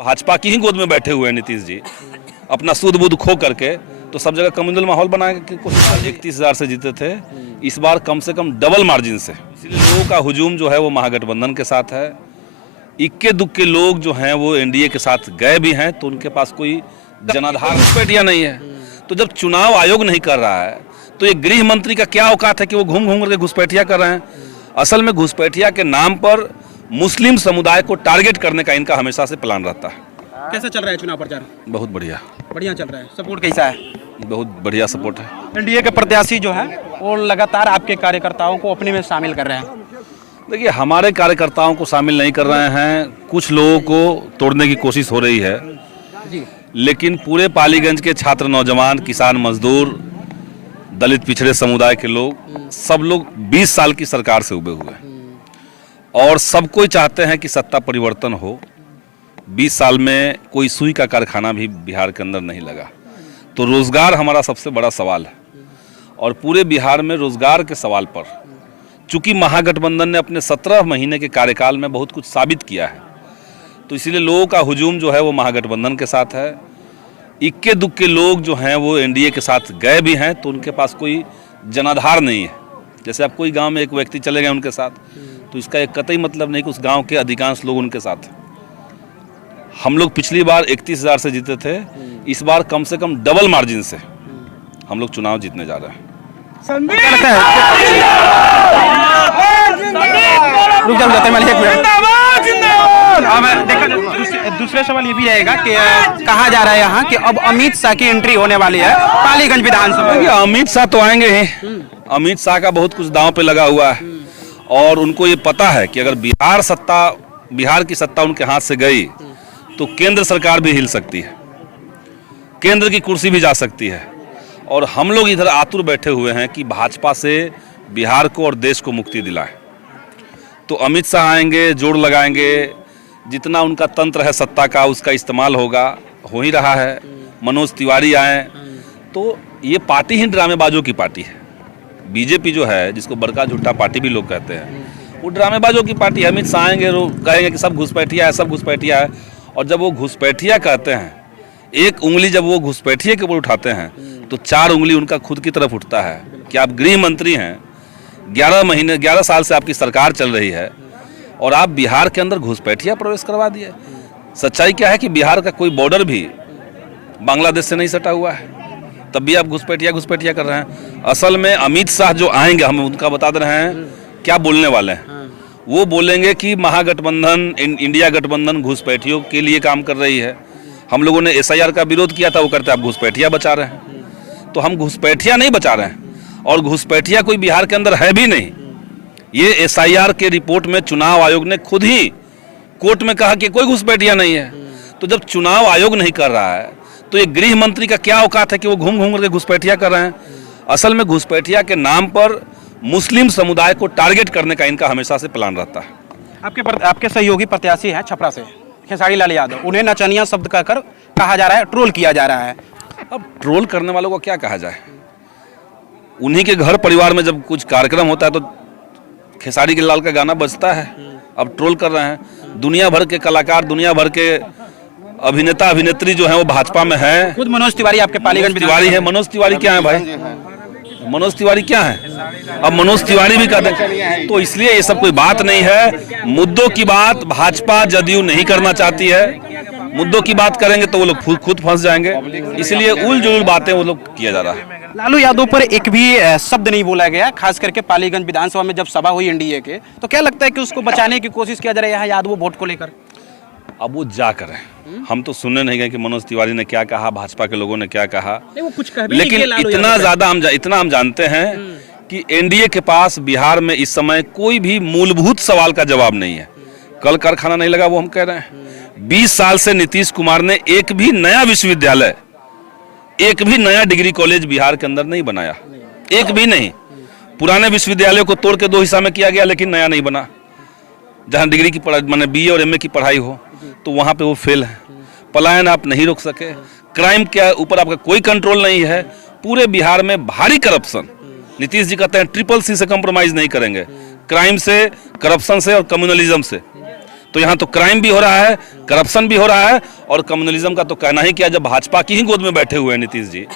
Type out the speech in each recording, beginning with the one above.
भाजपा की ही गोद में बैठे हुए हैं नीतीश जी, अपना सूद बूद खो करके तो सब जगह कम्युनल माहौल बनाने की कोशिश। 31,000 से जीते थे, इस बार कम से कम डबल मार्जिन से। इसलिए लोगों का हुजूम जो है वो महागठबंधन के साथ है। इक्के दुक्के लोग जो हैं वो एनडीए के साथ गए भी हैं, तो उनके पास कोई जनाधार घुसपैठिया नहीं है। तो जब चुनाव आयोग नहीं कर रहा है तो ये गृह मंत्री का क्या औकात है कि वो घूम घूम करके घुसपैठिया कर रहे हैं। असल में घुसपैठिया के नाम पर मुस्लिम समुदाय को टारगेट करने का इनका हमेशा से प्लान रहता है। कैसा चल रहा है चुनाव प्रचार? बहुत बढ़िया, बढ़िया चल रहा है। सपोर्ट कैसा है? बहुत बढ़िया सपोर्ट है। एनडीए के प्रत्याशी जो है वो लगातार आपके कार्यकर्ताओं को अपने में शामिल कर रहे हैं। देखिए, हमारे कार्यकर्ताओं को शामिल नहीं कर रहे हैं, कुछ लोगों को तोड़ने की कोशिश हो रही है जी। लेकिन पूरे पालीगंज के छात्र, नौजवान, किसान, मजदूर, दलित पिछड़े समुदाय के लोग, सब लोग 20 साल की सरकार से उबे हुए हैं और सब कोई चाहते हैं कि सत्ता परिवर्तन हो। 20 साल में कोई सुई का कारखाना भी बिहार के अंदर नहीं लगा, तो रोजगार हमारा सबसे बड़ा सवाल है। और पूरे बिहार में रोजगार के सवाल पर चूंकि महागठबंधन ने अपने 17 महीने के कार्यकाल में बहुत कुछ साबित किया है, तो इसलिए लोगों का हुजूम जो है वो महागठबंधन के साथ है। इक्के दुक्के लोग जो हैं वो एनडीए के साथ गए भी हैं, तो उनके पास कोई जनाधार नहीं है। जैसे आप कोई गांव में एक व्यक्ति चले गए उनके साथ, तो इसका एक कतई मतलब नहीं कि उस गांव के अधिकांश लोग उनके साथ हैं। हम लोग पिछली बार 31,000 से जीते थे, इस बार कम से कम डबल मार्जिन से हम लोग चुनाव जीतने जा रहे हैं। क्या लगता है? रुक जाओ, एक मिनट। देखा दूसरा सवाल ये भी रहेगा कि कहा जा रहा है यहाँ कि अब अमित शाह की एंट्री होने वाली है पालीगंज विधानसभा में। अमित शाह तो आएंगे ही। अमित शाह का बहुत कुछ दांव पे लगा हुआ है और उनको ये पता है कि अगर बिहार की सत्ता उनके हाथ से गई तो केंद्र सरकार भी हिल सकती है, केंद्र की कुर्सी भी जा सकती है। और हम लोग इधर आतुर बैठे हुए हैं कि भाजपा से बिहार को और देश को मुक्ति दिलाएं। तो अमित शाह आएंगे, जोड़ लगाएंगे, जितना उनका तंत्र है सत्ता का उसका इस्तेमाल होगा, हो ही रहा है। मनोज तिवारी आए, तो ये पार्टी ही ड्रामेबाजों की पार्टी है। बीजेपी जो है, जिसको बड़का झूठा पार्टी भी लोग कहते हैं, वो ड्रामेबाजों की पार्टी है। अमित शाह आएंगे, वो कहेंगे कि सब घुसपैठिया है, सब घुसपैठिया है। और जब वो घुसपैठिया कहते हैं, एक उंगली जब वो घुसपैठिए के ऊपर उठाते हैं तो 4 उंगली उनका खुद की तरफ उठता है कि आप गृह मंत्री हैं, 11 साल से आपकी सरकार चल रही है और आप बिहार के अंदर घुसपैठिया प्रवेश करवा दिए। सच्चाई क्या है कि बिहार का कोई बॉर्डर भी बांग्लादेश से नहीं सटा हुआ है, तब भी आप घुसपैठिया कर रहे हैं। असल में अमित शाह जो आएंगे, हम उनका बता दे रहे हैं क्या बोलने वाले हैं। वो बोलेंगे कि महागठबंधन, इंडिया गठबंधन घुसपैठियों के लिए काम कर रही है। हम लोगों ने SIR का विरोध किया था, वो करते आप घुसपैठिया बचा रहे हैं। तो हम घुसपैठिया नहीं बचा रहे हैं और घुसपैठिया कोई बिहार के अंदर है भी नहीं। ये SIR के रिपोर्ट में चुनाव आयोग ने खुद ही कोर्ट में कहा कि कोई घुसपैठिया नहीं है। तो जब चुनाव आयोग नहीं कर रहा है तो ये गृह मंत्री का क्या औकात है कि वो घूम घूम करके घुसपैठिया कर रहे हैं। असल में घुसपैठिया के नाम पर मुस्लिम समुदाय को टारगेट करने का इनका हमेशा से प्लान रहता है। आपके सहयोगी प्रत्याशी हैं छपरा से, खेसारी लाल यादव, उन्हें नचनिया शब्द कहकर कहा जा रहा है, ट्रोल किया जा रहा है। अब ट्रोल करने वालों को क्या कहा जाए? उन्हीं के घर परिवार में जब कुछ कार्यक्रम होता है तो खेसारी लाल का गाना बजता है, अब ट्रोल कर रहे हैं। दुनिया भर के कलाकार, दुनिया भर के अभिनेता अभिनेत्री जो हैं वो भाजपा में है। खुद मनोज तिवारी आपके पालीगंज तिवारी है। मनोज तिवारी क्या है भाई? मनोज तिवारी क्या है? अब मनोज तिवारी भी कहते हैं, तो इसलिए ये सब कोई बात नहीं है। मुद्दों की बात भाजपा जदयू नहीं करना चाहती है। मुद्दों की बात करेंगे तो वो लोग खुद फंस जाएंगे, इसलिए उल-जुल बातें वो लोग किया जा रहा है। लालू यादव पर एक भी शब्द नहीं बोला गया, खास करके पालीगंज विधानसभा में जब सभा हुई एनडीए के, तो क्या लगता है कि उसको बचाने की कोशिश किया जा रहा है यहाँ यादव वोट को लेकर? अब वो जा करें, हम तो सुनने नहीं गए कि मनोज तिवारी ने क्या कहा, भाजपा के लोगों ने क्या कहा। वो कुछ कह भी लेकिन इतना हम जानते हैं कि एनडीए के पास बिहार में इस समय कोई भी मूलभूत सवाल का जवाब नहीं है। कल कारखाना नहीं लगा, वो हम कह रहे हैं। 20 साल से नीतीश कुमार ने एक भी नया विश्वविद्यालय, एक भी नया डिग्री कॉलेज बिहार के अंदर नहीं बनाया, एक भी नहीं। पुराने विश्वविद्यालयों को तोड़ के 2 हिस्सा में किया गया, लेकिन नया नहीं बना। जहां डिग्री की पढ़ाई, माने BA और MA की पढ़ाई हो, तो वहां पे वो फेल है। पलायन आप नहीं रोक सके, क्राइम के ऊपर आपका कोई कंट्रोल नहीं है। पूरे बिहार में भारी करप्शन, नीतीश जी कहते हैं CCC से कंप्रोमाइज नहीं करेंगे, क्राइम से, करप्शन से और कम्युनलिज्म से। तो यहाँ तो क्राइम भी हो रहा है, करप्शन भी हो रहा है, और कम्युनलिज्म का तो कहना ही क्या, जब भाजपा की ही गोद में बैठे हुए हैं नीतीश जी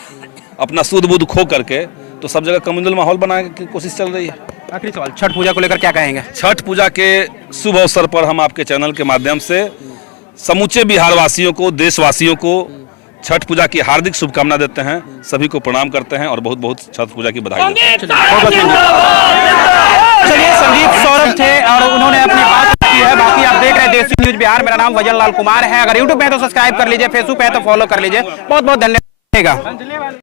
अपना सूद बूद खो करके, तो सब जगह कम्युनल माहौल बनाने की कोशिश चल रही है। आखिरी सवाल, छठ पूजा को लेकर क्या कहेंगे? छठ पूजा के शुभ अवसर पर हम आपके चैनल के माध्यम से समूचे बिहार वासियों को, देशवासियों को छठ पूजा की हार्दिक शुभकामना देते हैं, सभी को प्रणाम करते हैं और बहुत बहुत छठ पूजा की बधाई देते हैं। चलिए, संदीप सौरभ थे और उन्होंने अपनी बात की है। बाकी आप देख रहे हैं देसी न्यूज बिहार, मेरा नाम वजन लाल कुमार है। अगर यूट्यूब पे है तो सब्सक्राइब कर लीजिए, फेसबुक पे है तो फॉलो कर लीजिए। बहुत बहुत धन्यवाद।